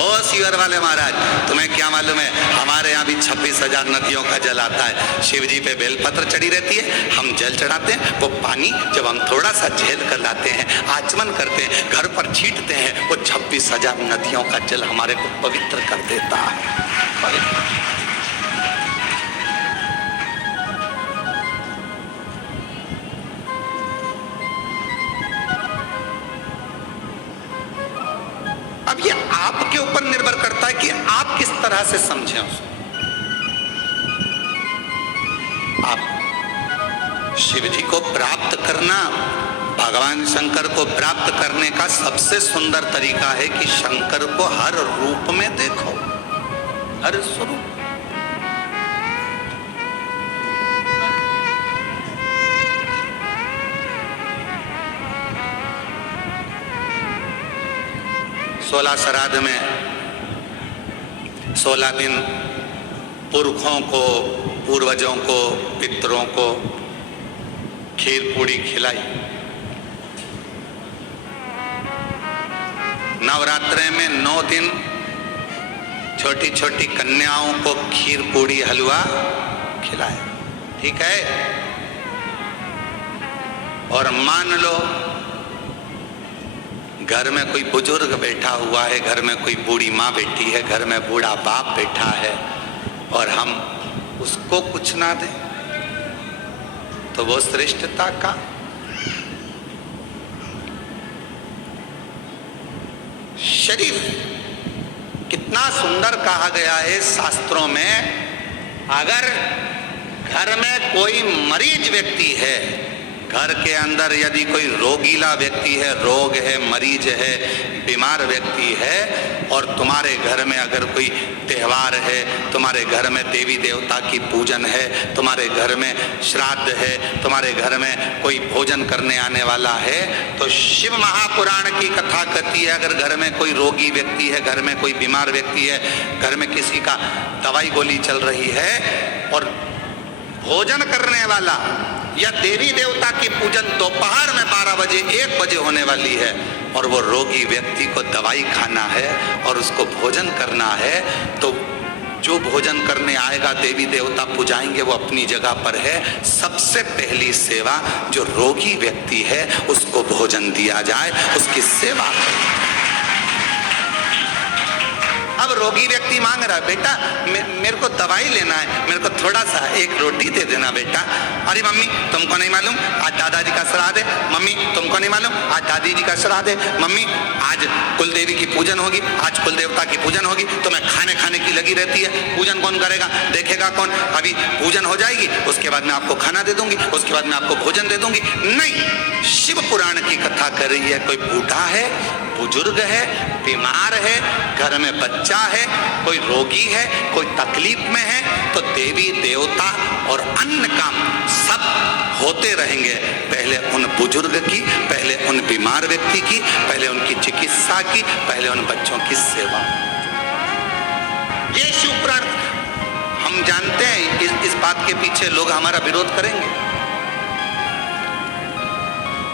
ओ sewer वाले महाराज, तुम्हें क्या मालूम है, हमारे यहाँ भी 26,000 नदियों का जल आता है। शिव जी पे बेलपत्र चढ़ी रहती है, हम जल चढ़ाते हैं, वो पानी जब हम थोड़ा सा झेल कर लाते हैं, आचमन करते हैं, घर पर छींटते हैं, वो 26,000 नदियों का जल हमारे को पवित्र कर देता है। अब ये आपके ऊपर निर्भर करता है कि आप किस तरह से समझें उसको। आप शिव जी को प्राप्त करना, भगवान शंकर को प्राप्त करने का सबसे सुंदर तरीका है कि शंकर को हर रूप में देखो, हर स्वरूप। सोलह श्राद्ध में 16 दिन पुरखों को, पूर्वजों को, पितरों को खीर पूड़ी खिलाई। नवरात्रे में 9 दिन छोटी छोटी कन्याओं को खीर पूड़ी हलवा खिलाए, ठीक है। और मान लो घर में कोई बुजुर्ग बैठा हुआ है, घर में कोई बूढ़ी माँ बैठी है, घर में बूढ़ा बाप बैठा है, और हम उसको कुछ ना दें तो वो श्रेष्ठता का। शरीर कितना सुंदर कहा गया है शास्त्रों में, अगर घर में कोई मरीज व्यक्ति है, घर के अंदर यदि कोई रोगीला व्यक्ति है, रोग है, मरीज है, बीमार व्यक्ति है, और तुम्हारे घर में अगर कोई त्योहार है, तुम्हारे घर में देवी देवता की पूजन है, तुम्हारे घर में श्राद्ध है, तुम्हारे घर में कोई भोजन करने आने वाला है, तो शिव महापुराण की कथा कहती है, अगर घर में कोई रोगी व्यक्ति है, घर में कोई बीमार व्यक्ति है, घर में किसी का दवाई गोली चल रही है, और भोजन करने वाला या देवी देवता की पूजन दोपहर में 12 बजे 1 बजे होने वाली है, और वो रोगी व्यक्ति को दवाई खाना है और उसको भोजन करना है, तो जो भोजन करने आएगा, देवी देवता पुजाएंगे, वो अपनी जगह पर है। सबसे पहली सेवा जो रोगी व्यक्ति है उसको भोजन दिया जाए, उसकी सेवा। अब रोगी व्यक्ति मांग रहा है, बेटा मेरे को दवाई लेना है, मेरे को थोड़ा सा एक रोटी दे देना बेटा। अरे मम्मी तुमको नहीं मालूम आज दादाजी का श्राद्ध है, मम्मी तुमको नहीं मालूम आज दादी जी का श्राद्ध है, मम्मी आज कुल देवी की पूजन होगी, आज कुल देवता की पूजन होगी, तो मैं खाने की लगी रहती है। पूजन कौन करेगा, देखेगा कौन? अभी पूजन हो जाएगी, उसके बाद मैं आपको खाना दे दूंगी, उसके बाद मैं आपको भोजन दे दूंगी। नहीं, शिव पुराण की कथा कर रही है, कोई बूढ़ा है, बुजुर्ग है, बीमार है, घर में बच्चा है, कोई रोगी है, कोई तकलीफ में है, तो देवी देवता और अन्य काम सब होते रहेंगे। पहले उन बुजुर्ग की, पहले उन बीमार व्यक्ति की, पहले उनकी चिकित्सा की, पहले उन बच्चों की सेवा। ये शिव पुराण। हम जानते हैं इस बात के पीछे लोग हमारा विरोध करेंगे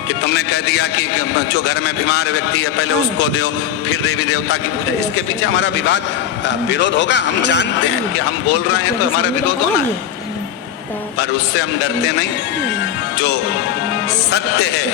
कि तुमने कह दिया कि जो घर में बीमार व्यक्ति है पहले उसको दो, फिर देवी देवता की पूजा। इसके पीछे हमारा विरोध होगा, हम जानते हैं कि हम बोल रहे हैं तो हमारा विरोध होना है, पर उससे हम डरते नहीं। जो सत्य है,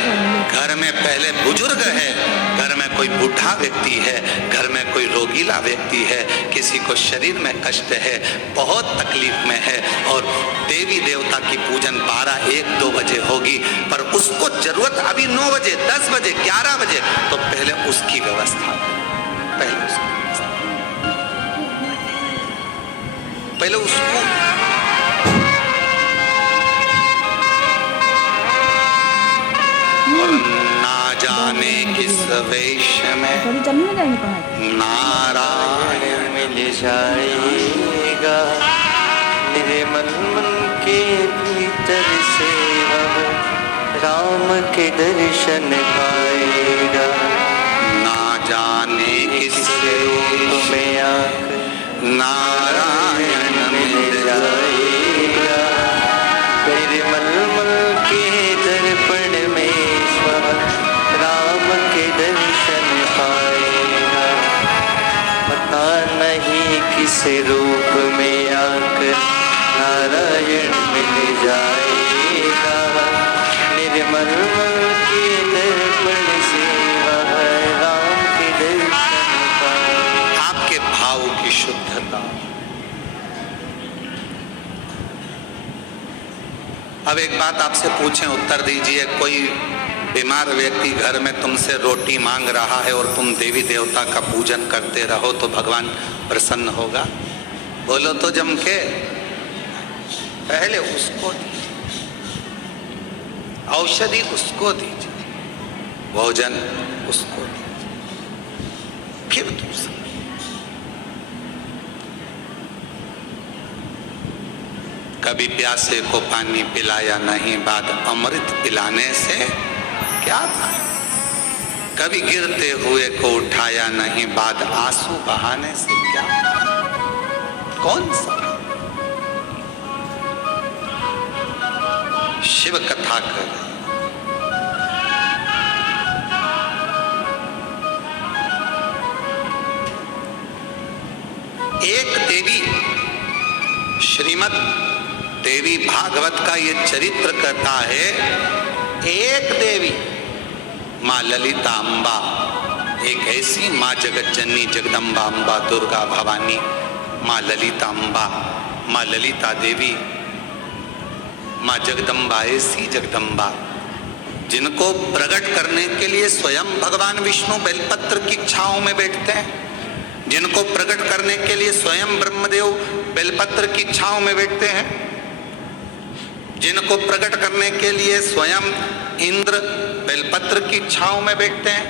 घर में पहले बुजुर्ग है, घर में कोई बूढ़ा व्यक्ति है, घर में कोई रोगीला व्यक्ति है, किसी को शरीर में कष्ट है, बहुत तकलीफ में है, और देवी देवता की पूजन 12, 1, 2 बजे होगी, पर उसको जरूरत अभी 9 बजे, 10 बजे, 11 बजे, तो पहले उसकी व्यवस्था, पहले उसको ना जाने किस वेश में नारायण मिल जाएगा, निर्मल मन के भीतर से राम के दर्शन पाएगा। ना जाने किस रूप में आकर नारायण मिल जाएगा, निर्मल मन के दर्पण में राम के दर्शन पाएगा। नहीं किस रूप में आकर नारायण मिल जाएगा। निर्मल मन के दर्पण से वह राम के दर्शन पाए। आपके भाव की शुद्धता। अब एक बात आपसे पूछें, उत्तर दीजिए। कोई बीमार व्यक्ति घर में तुमसे रोटी मांग रहा है और तुम देवी देवता का पूजन करते रहो तो भगवान प्रसन्न होगा? बोलो तो जम के। पहले उसको दीजिए, औषधि उसको दीजिए, भोजन उसको दीजिए, फिर दूसरा। कभी प्यासे को पानी पिलाया नहीं, बाद अमृत पिलाने से क्या था? कभी गिरते हुए को उठाया नहीं, बाद आंसू बहाने से क्या? कौन सा? शिव कथा कर। एक देवी, श्रीमद् देवी भागवत का ये चरित्र कहता है, एक देवी माँ ललिता अम्बा, एक ऐसी माँ जगत जननी जगदम्बा अम्बा दुर्गा भवानी, माँ ललिता अम्बा, माँ ललिता देवी, माँ जगदम्बा, ऐसी जगदम्बा जिनको प्रकट करने के लिए स्वयं भगवान विष्णु बेलपत्र की छांव में बैठते हैं, जिनको प्रकट करने के लिए स्वयं ब्रह्मदेव बेलपत्र की छांव में बैठते हैं, जिनको प्रकट करने के लिए स्वयं इंद्र बेलपत्र की छांव में बैठते हैं,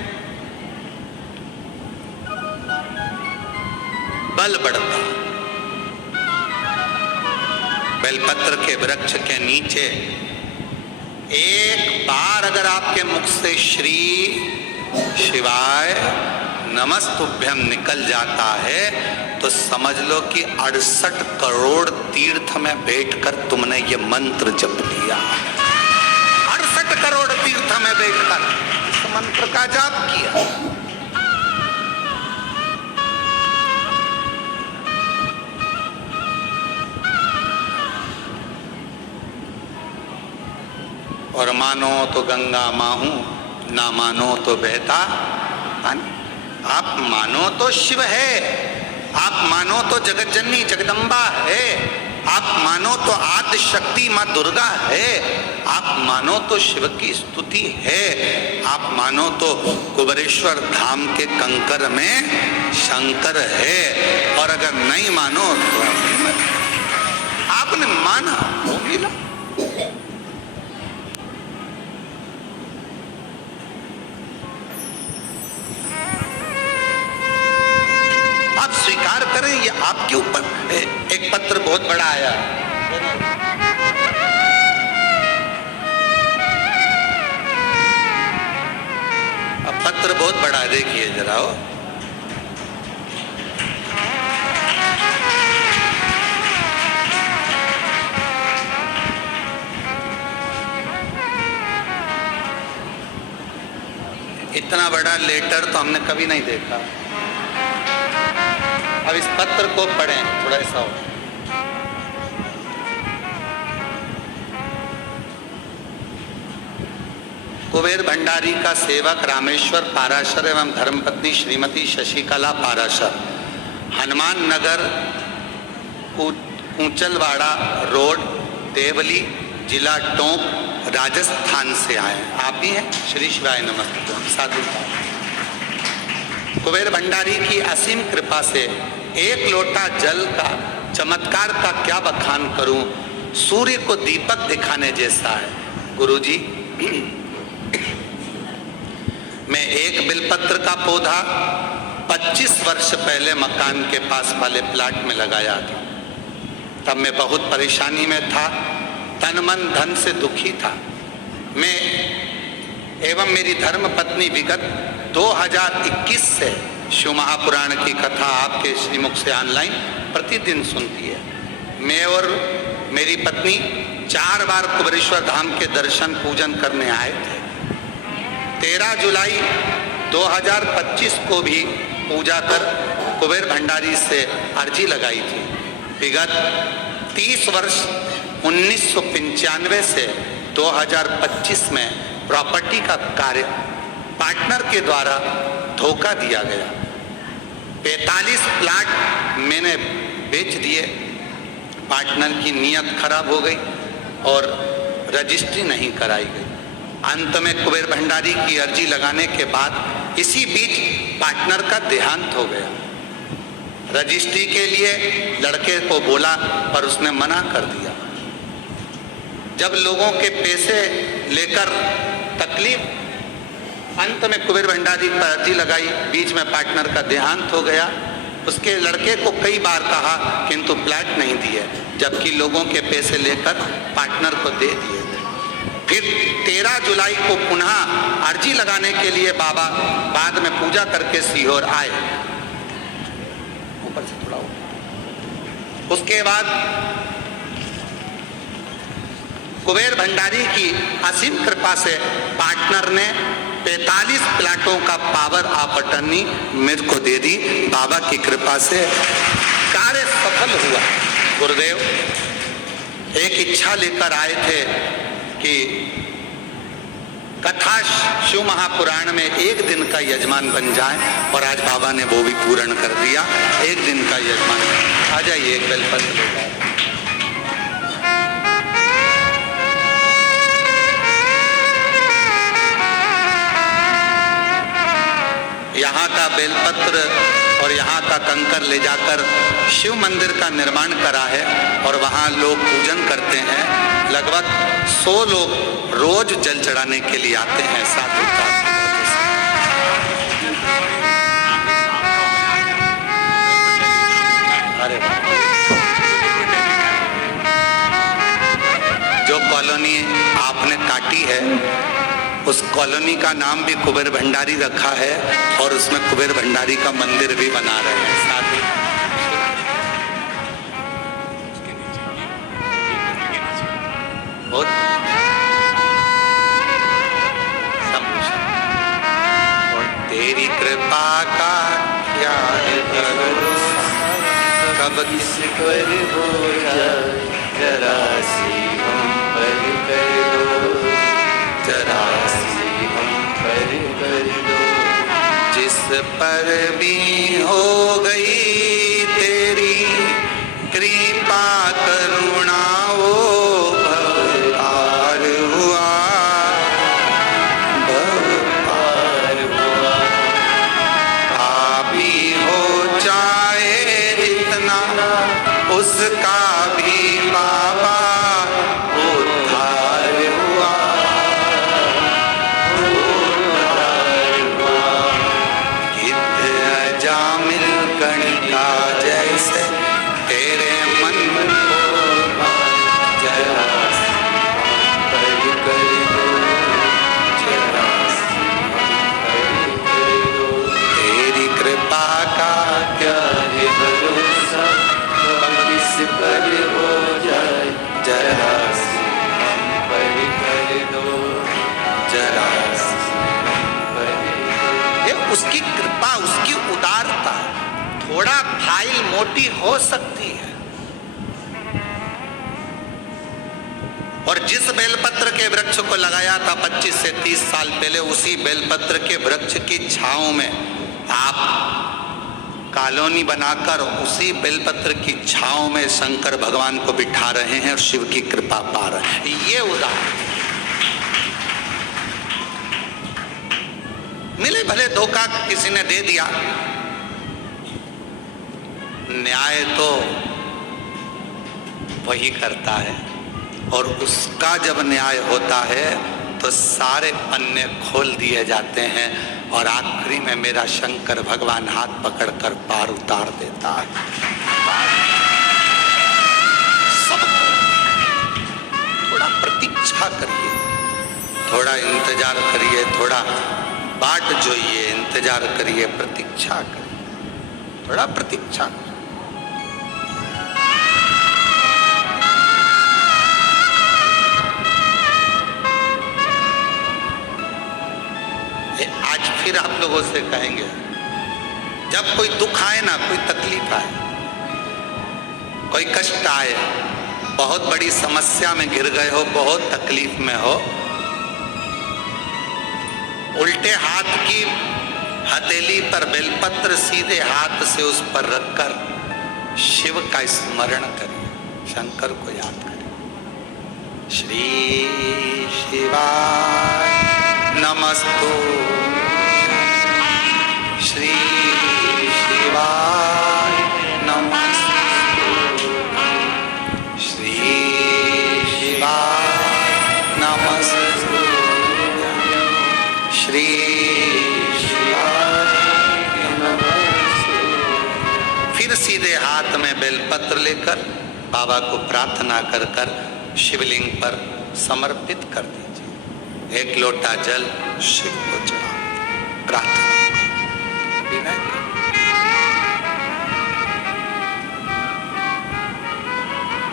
बल बढ़ता। बेलपत्र के वृक्ष के नीचे एक बार अगर आपके मुख से श्री शिवाय नमस्तुभ्यम निकल जाता है तो समझ लो कि 68 करोड़ तीर्थ में बैठकर तुमने ये मंत्र जप लिया। 68 करोड़ तीर्थ में बैठकर इस मंत्र का जाप किया। और मानो तो गंगा माहू, ना मानो तो बहता पानी। आप मानो तो शिव है, आप मानो तो जगत जननी जगदम्बा है, आप मानो तो आदि शक्ति माँ दुर्गा है, आप मानो तो शिव की स्तुति है, आप मानो तो कुबेरेश्वर धाम के कंकर में शंकर है, और अगर नहीं मानो तो आपने माना वो मिला। आप स्वीकार करें, ये आपके ऊपर। एक पत्र बहुत बड़ा आया, अब पत्र बहुत बड़ा है, देखिए जरा। हो इतना बड़ा लेटर तो हमने कभी नहीं देखा। अब इस पत्र को पढ़ें, थोड़ा ऐसा हो। कुबेर भंडारी का सेवक रामेश्वर पाराशर एवं धर्मपत्नी श्रीमती शशिकला पाराशर, हनुमान नगर ऊंचलवाड़ा रोड, देवली, जिला टोंक, राजस्थान से आए। आप ही हैं? श्री शिवाय नमस्ते। साधु कुबेर भंडारी की असीम कृपा से एक लोटा जल का चमत्कार का क्या बखान करूं, सूर्य को दीपक दिखाने जैसा है। गुरुजी, मैं एक बिलपत्र का पौधा 25 वर्ष पहले मकान के पास वाले प्लाट में लगाया था। तब मैं बहुत परेशानी में था, तन मन धन से दुखी था। मैं एवं मेरी धर्म पत्नी विगत 2021 से शिव महापुराण की कथा आपके श्रीमुख से ऑनलाइन प्रतिदिन सुनती है। मैं और मेरी पत्नी 4 बार कुबेरेश्वर धाम के दर्शन पूजन करने आए थे। 13 जुलाई 2025 को भी पूजा कर कुबेर भंडारी से अर्जी लगाई थी। विगत 30 वर्ष 1995 से 2025 में प्रॉपर्टी का कार्य पार्टनर के द्वारा धोखा दिया गया। 45 प्लाट मैंने बेच दिए, पार्टनर की नीयत खराब हो गई और रजिस्ट्री नहीं कराई गई। अंत में कुबेर भंडारी की अर्जी लगाने के बाद इसी बीच पार्टनर का देहांत हो गया। रजिस्ट्री के लिए लड़के को बोला पर उसने मना कर दिया। जब लोगों के पैसे लेकर तकलीफ, अंत में कुबेर भंडारी पर अर्जी लगाई, बीच में पार्टनर का देहांत हो गया। उसके लड़के को कई बार कहा किंतु प्लाट नहीं दिए, जबकि लोगों के पैसे लेकर पार्टनर को दे दिए थे। फिर 13 जुलाई को पुनः अर्जी लगाने के लिए बाबा बाद में पूजा करके सीहोर आए। ऊपर से थोड़ा उसके बाद कुबेर भंडारी की असीम कृपा से पार्टनर ने 45 प्लाटों का पावर ऑफ अटर्नी मेरे को दे दी। बाबा की कृपा से कार्य सफल हुआ। गुरुदेव एक इच्छा लेकर आए थे कि कथा शिव महापुराण में एक दिन का यजमान बन जाए, और आज बाबा ने वो भी पूर्ण कर दिया। एक दिन का यजमान। आ जाइए, एक बेलपत्र ले जाए। यहाँ का बेलपत्र और यहाँ का कंकर ले जाकर शिव मंदिर का निर्माण करा है और वहाँ लोग पूजन करते हैं। लगभग 100 लोग रोज जल चढ़ाने के लिए आते हैं। साधु का अरे जो कॉलोनी आपने काटी है उस कॉलोनी का नाम भी कुबेर भंडारी रखा है और उसमें कुबेर भंडारी का मंदिर भी बना रहे हैं। साथ ही बहुत और तेरी कृपा का क्या है भरोसा, कब किस पर हो जाए, जरा सी हम पर कर दो, जरा सी हम पर कर दो। जिस पर भी हो गई तेरी कृपा करुणा, वो भव पार हुआ, भव पार हुआ। पापी हो चाहे जितना उसका भी बाबा उद्धार हुआ, उद्धार हुआ। गिद्ध अजामिल कणिका जैसे तेरे मन को जरा सी पर कर दो, जरा सी पर कर दो। तेरी कृपा का क्या है भरोसा, कब किस पर हो जाए, जरा सी पर कर दो, जरा सी पर कर दो। ये उसकी कृपा, उसकी उदारता। थोड़ा फाइल मोटी हो सकती है, और जिस बेलपत्र के वृक्ष को लगाया था 25 से 30 साल पहले, उसी बेलपत्र के वृक्ष की छांव में आप कॉलोनी बनाकर उसी बेलपत्र की छांव में शंकर भगवान को बिठा रहे हैं और शिव की कृपा पा रहे हैं। ये उदाहरण मिले भले धोखा किसी ने दे दिया, न्याय तो वही करता है, और उसका जब न्याय होता है तो सारे पन्ने खोल दिए जाते हैं और आखिरी में मेरा शंकर भगवान हाथ पकड़कर पार उतार देता है। सब थोड़ा प्रतीक्षा करिए, थोड़ा इंतजार करिए, थोड़ा बाट जोइए, इंतजार करिए, प्रतीक्षा करिए, थोड़ा प्रतीक्षा करिए। आज फिर आप लोगों से कहेंगे जब कोई दुख आए ना, कोई तकलीफ आए, कोई कष्ट आए, बहुत बड़ी समस्या में गिर गए हो, बहुत तकलीफ में हो, उल्टे हाथ की हथेली पर बेलपत्र सीधे हाथ से उस पर रखकर शिव का स्मरण करें, शंकर को याद करें। श्री शिवाय नमस्तु, श्री शिवाय नमस्तु, श्री शिवाय नमस्तु, श्री शिवाय नमस्तु। फिर सीधे हाथ में बेलपत्र लेकर बाबा को प्रार्थना कर कर शिवलिंग पर समर्पित कर दीजिए। एक लोटा जल शिव को चढ़ाओ, प्रार्थना विनय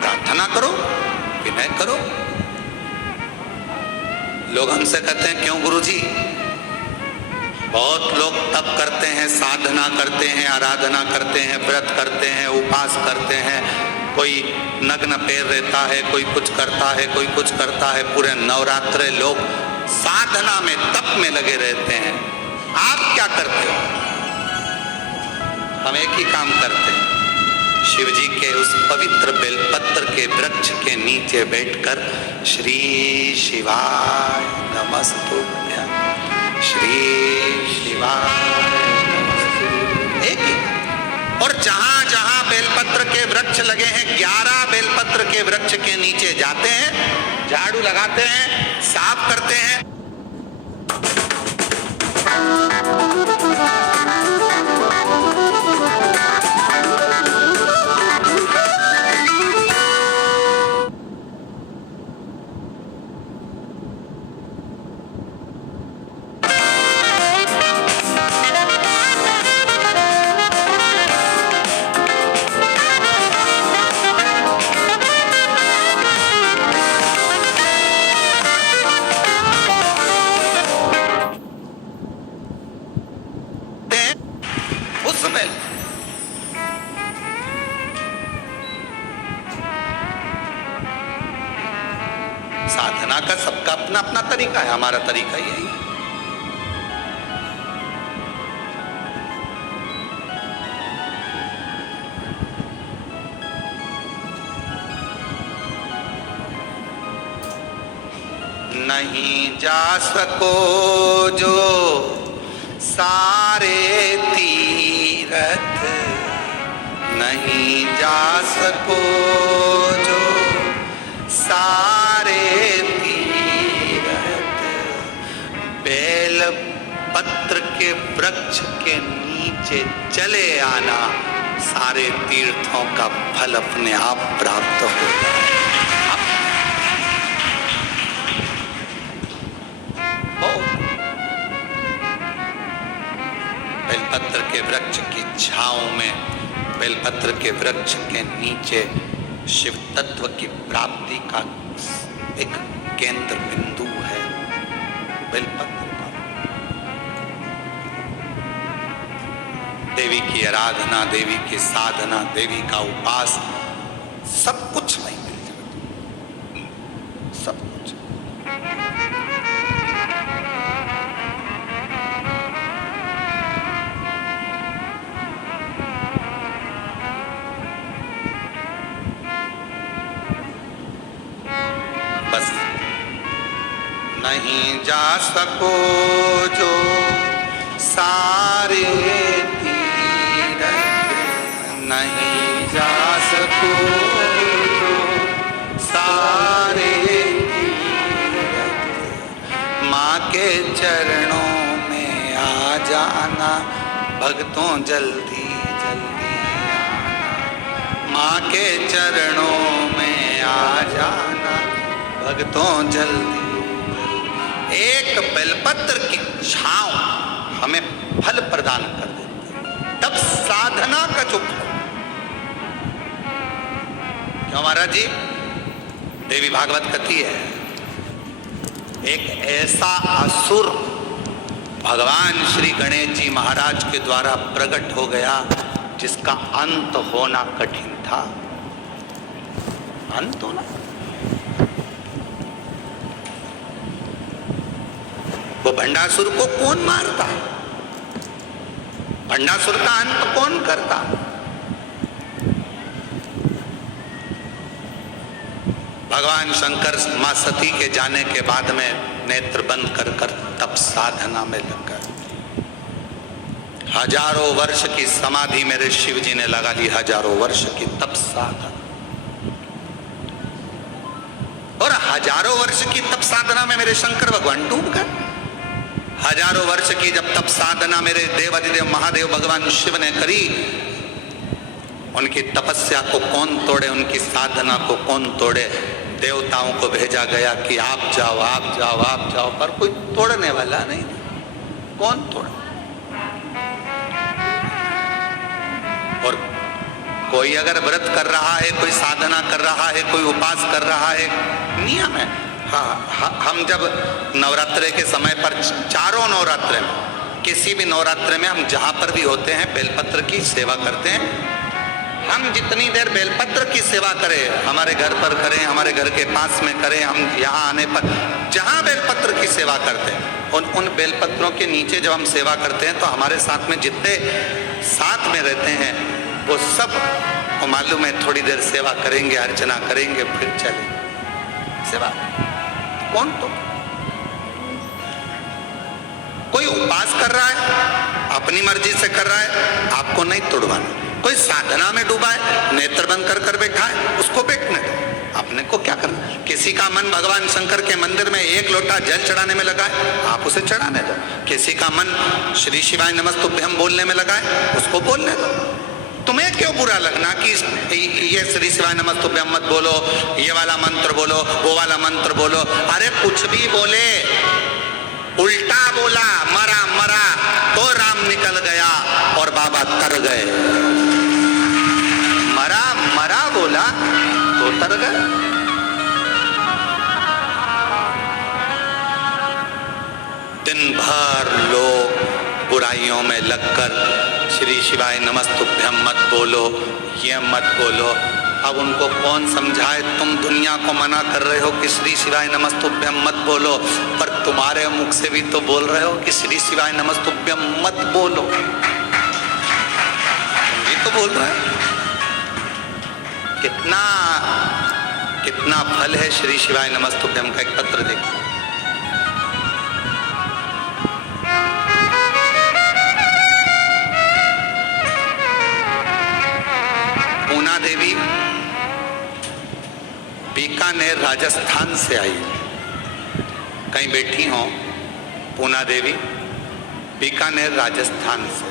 प्रार्थना करो, विनय करो। लोग हमसे कहते हैं क्यों गुरुजी, बहुत लोग तप करते हैं, साधना करते हैं, आराधना करते हैं, व्रत करते हैं, उपवास करते हैं, कोई नग्न पैर रहता है, कोई कुछ करता है, कोई कुछ करता है, पूरे नवरात्रे लोग साधना में तप में लगे रहते हैं। आप क्या करते हो? हम एक ही काम करते हैं, शिव जी के उस पवित्र बेलपत्र के वृक्ष के नीचे बैठकर श्री शिवाय नमस्तुभ्यं, श्री शिवाय नमस्तुभ्यं, एक ही। और जहां जहां बेलपत्र के वृक्ष लगे हैं, 11 बेलपत्र के वृक्ष के नीचे जाते हैं, झाड़ू लगाते हैं, साफ करते हैं। साधना का सबका अपना अपना तरीका है, हमारा तरीका यही है। नहीं जा सको जो सारे तीरथ, नहीं जा सको जो सारे तीरथ, बेल पत्र के वृक्ष के नीचे चले आना, सारे तीर्थों का फल अपने आप प्राप्त होगा। बेलपत्र के वृक्ष की छांव में, बेलपत्र के वृक्ष के नीचे शिव तत्व की प्राप्ति का एक केंद्र बिंदु है बेलपत्र का। देवी की आराधना, देवी की साधना, देवी का उपास, सब कुछ नहीं मिल जाता, सब कुछ। बस नहीं जा सको जो सारे तीरथ, नहीं जा सको जो सारे तीरथ, माँ के चरणों में आ जाना, भक्तों जल्दी जल्दी आना, माँ के चरणों में आ जाना, भक्तों जल्दी। एक बेलपत्र की छांव हमें फल प्रदान कर देती है, तब साधना का जो फल। क्यों महाराज जी? देवी भागवत कहती है, एक ऐसा असुर भगवान श्री गणेश जी महाराज के द्वारा प्रकट हो गया, जिसका अंत होना कठिन था। अंत होना, वो भंडासुर को कौन मारता, भंडासुर का अंत कौन करता? भगवान शंकर मां सती के जाने के बाद में नेत्र बंद कर कर तप साधना में लग गए। हजारों वर्ष की समाधि मेरे शिव जी ने लगा ली, हजारों वर्ष की तप साधना, और हजारों वर्ष की तप साधना में मेरे शंकर भगवान डूब गए। हजारों वर्ष की जब तप साधना मेरे देवाधिदेव महादेव भगवान शिव ने करी, उनकी तपस्या को कौन तोड़े, उनकी साधना को कौन तोड़े? देवताओं को भेजा गया कि आप जाओ, आप जाओ, आप जाओ, पर कोई तोड़ने वाला नहीं। कौन तोड़े? और कोई अगर व्रत कर रहा है, कोई साधना कर रहा है, कोई उपास कर रहा है, नियम है। हाँ, हम जब नवरात्रे के समय पर, चारों नवरात्रे में, किसी भी नवरात्रे में हम जहां पर भी होते हैं बेलपत्र की सेवा करते हैं। हम जितनी देर बेलपत्र की सेवा करें, हमारे घर पर करें, हमारे घर के पास में करें, हम यहाँ आने पर जहाँ बेलपत्र की सेवा करते हैं, उन बेलपत्रों के नीचे जब हम सेवा करते हैं तो हमारे साथ में जितने साथ में रहते हैं वो सब वो मालूम है थोड़ी देर सेवा करेंगे, अर्चना करेंगे, फिर चले सेवा। कौन? तो कोई उपास कर रहा है, अपनी मर्जी से कर रहा है, आपको नहीं तोड़वाना। कोई साधना में डूबा है, नेत्र बंद कर कर बैठा है, उसको बैठने दो, अपने को क्या करना। किसी का मन भगवान शंकर के मंदिर में एक लोटा जल चढ़ाने में लगा है, आप उसे चढ़ाने दो। किसी का मन श्री शिवाय नमस्तुभ्यम बोलने में लगा है, उसको बोलने दो। तुम्हें क्यों बुरा लगना कि ये श्री शिवाय नमस्तुभ्यम मत बोलो, ये वाला मंत्र बोलो, वो वाला मंत्र बोलो। अरे कुछ भी बोले, उल्टा बोला, मरा मरा तो राम निकल गया और बाबा तर गए। मरा मरा बोला तो तर गए। दिन भर लोग बुराइयों में लगकर श्री शिवाय नमस्तुभ्यम मत बोलो, ये मत बोलो। अब उनको कौन समझाए? तुम दुनिया को मना कर रहे हो कि श्री शिवाय नमस्तुभ्यम मत बोलो, पर तुम्हारे मुख से भी तो बोल रहे हो कि श्री शिवाय नमस्तुभ्यम मत बोलो, ये तो बोल रहे हैं। कितना कितना फल है श्री शिवाय नमस्तुभ्यम का। एक पत्र देखो, पूना देवी बीकानेर राजस्थान से आई, कहीं बैठी हो, पूना देवी बीकानेर राजस्थान से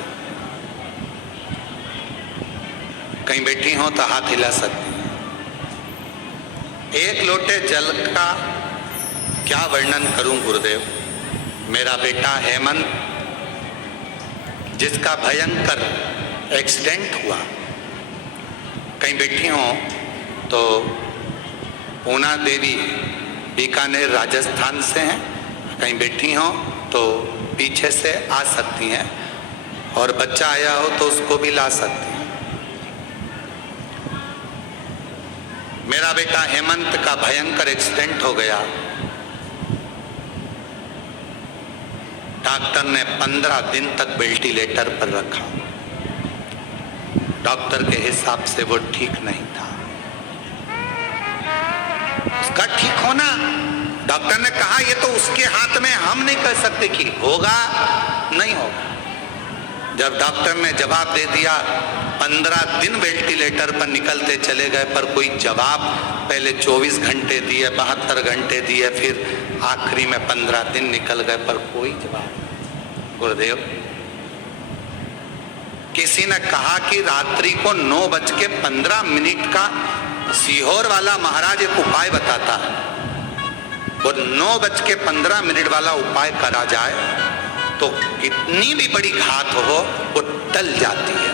कहीं बैठी हो तो हाथ हिला सकती हैं। एक लोटे जल का क्या वर्णन करूं गुरुदेव। मेरा बेटा हेमंत, जिसका भयंकर एक्सीडेंट हुआ, कहीं बैठी हो तो पूना देवी बीकानेर राजस्थान से हैं, कहीं बैठी हो तो पीछे से आ सकती हैं, और बच्चा आया हो तो उसको भी ला सकती हैं। मेरा बेटा हेमंत का भयंकर एक्सीडेंट हो गया। डॉक्टर ने 15 दिन तक वेंटिलेटर पर रखा। डॉक्टर के हिसाब से वो ठीक नहीं था। उसका ठीक होना, डॉक्टर ने कहा ये तो उसके हाथ में, हम नहीं कह सकते कि होगा नहीं होगा। जब डॉक्टर ने जवाब दे दिया, 15 दिन वेंटिलेटर पर निकलते चले गए, पर कोई जवाब, पहले 24 घंटे दिए, 72 घंटे दिए, फिर आखिरी में 15 दिन निकल गए, पर कोई जवाब। गुरुदेव, किसी ने कहा कि रात्रि को 9:15 का सीहोर वाला महाराज एक उपाय बताता है, वो 9:15 वाला उपाय करा जाए तो कितनी भी बड़ी घात हो वो टल जाती है।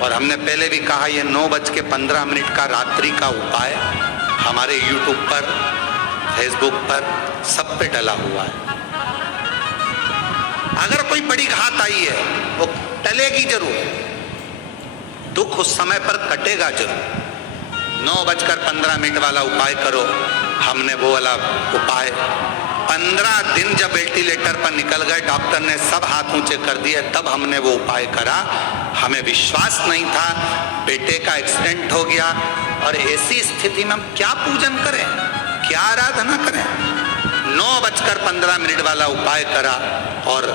और हमने पहले भी कहा ये 9:15 का रात्रि का उपाय हमारे YouTube पर, Facebook पर सब पे डला हुआ है। अगर कोई बड़ी घात आई है वो टलेगी जरूर, दुख उस समय पर कटेगा जरूर। 9:15 वाला उपाय करो, हमने वो वाला उपाय 15 दिन जब वेंटिलेटर पर निकल गए, डॉक्टर ने सब हाथ ऊंचे कर दिए, तब हमने वो उपाय करा। हमें विश्वास नहीं था, बेटे का एक्सीडेंट हो गया और ऐसी स्थिति में हम क्या पूजन करें, क्या आराधना करें। 9:15 वाला उपाय करा और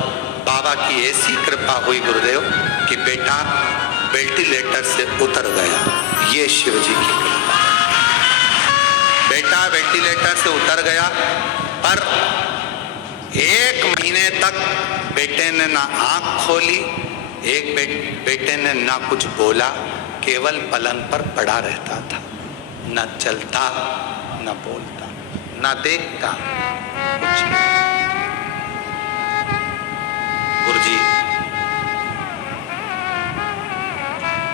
बाबा की ऐसी कृपा हुई गुरुदेव कि बेटा वेंटिलेटर से उतर गया। ये शिव जी की कृपा। बेटा वेंटिलेटर से उतर गया, पर 1 महीने तक बेटे ने ना आंख खोली, बेटे ने ना कुछ बोला, केवल पलंग पर पड़ा रहता था, न चलता न बोलता न देखता, कुछ नहीं। गुरुजी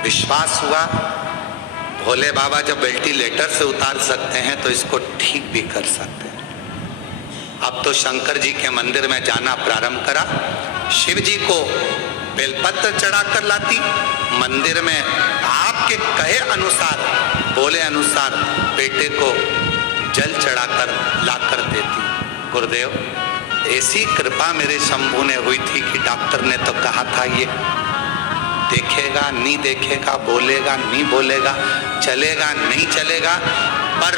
विश्वास हुआ, भोले बाबा जब वेंटिलेटर से उतार सकते हैं तो इसको ठीक भी कर सकते हैं। अब तो शंकर जी के मंदिर में जाना प्रारंभ करा, शिव जी को बेलपत्र चढ़ाकर लाती, मंदिर में आपके कहे अनुसार, बोले अनुसार बेटे को जल चढ़ाकर लाकर देती। गुरुदेव ऐसी कृपा मेरे शंभू ने हुई थी कि डॉक्टर ने तो कहा था ये देखेगा नहीं देखेगा, बोलेगा नहीं बोलेगा, चलेगा नहीं चलेगा, पर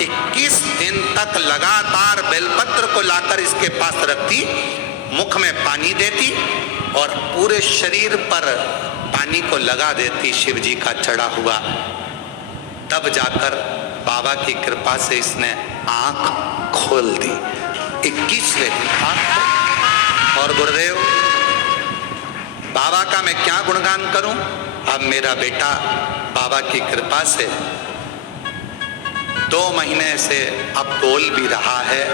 21 दिन तक लगातार बेलपत्र को लाकर इसके पास रखती, मुख में पानी देती और पूरे शरीर पर पानी को लगा देती शिव जी का चढ़ा हुआ। तब जाकर बाबा की कृपा से इसने आंख खोल दी, 21वें दिन आंख। और गुरुदेव बाबा का मैं क्या गुणगान करूं। अब मेरा बेटा बाबा की कृपा से 2 महीने से अब बोल भी रहा है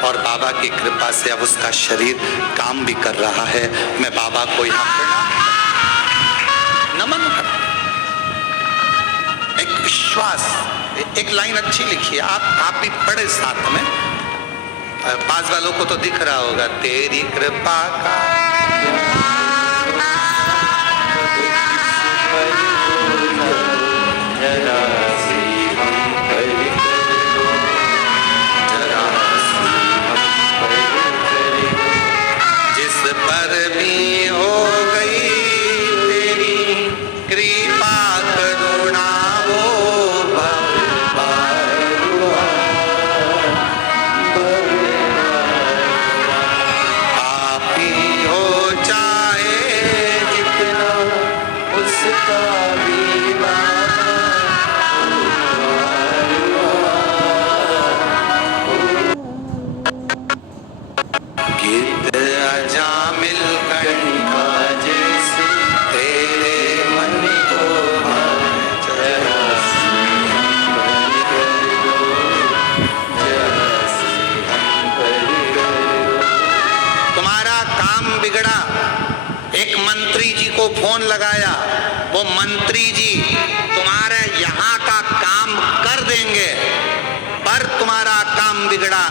और बाबा की कृपा से अब उसका शरीर काम भी कर रहा है। मैं बाबा को यहाँ प्रणाम नमन कर, एक विश्वास, एक लाइन अच्छी लिखी है, आप भी पढ़े साथ में, पास वालों को तो दिख रहा होगा। तेरी कृपा का पर भी हो गई तेरी कृपा करुणा वो पापी हो चाहे जितना उसका भी गीत अजामिल कणिका जैसे तेरे मन को तुम्हारा काम बिगड़ा। एक मंत्री जी को फोन लगाया, वो मंत्री जी तुम्हारे यहाँ का काम कर देंगे, पर तुम्हारा काम बिगड़ा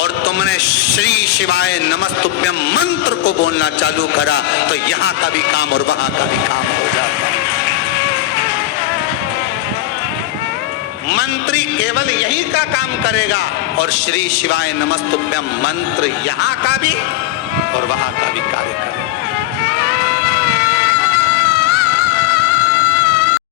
और तुमने श्री शिवाय नमस्तुभ्यम मंत्र को बोलना चालू करा तो यहाँ का भी काम और वहां का भी काम हो जाता। मंत्री केवल यही का काम करेगा और श्री शिवाय नमस्तुभ्यम मंत्र यहाँ का भी और वहां का भी कार्य करेगा।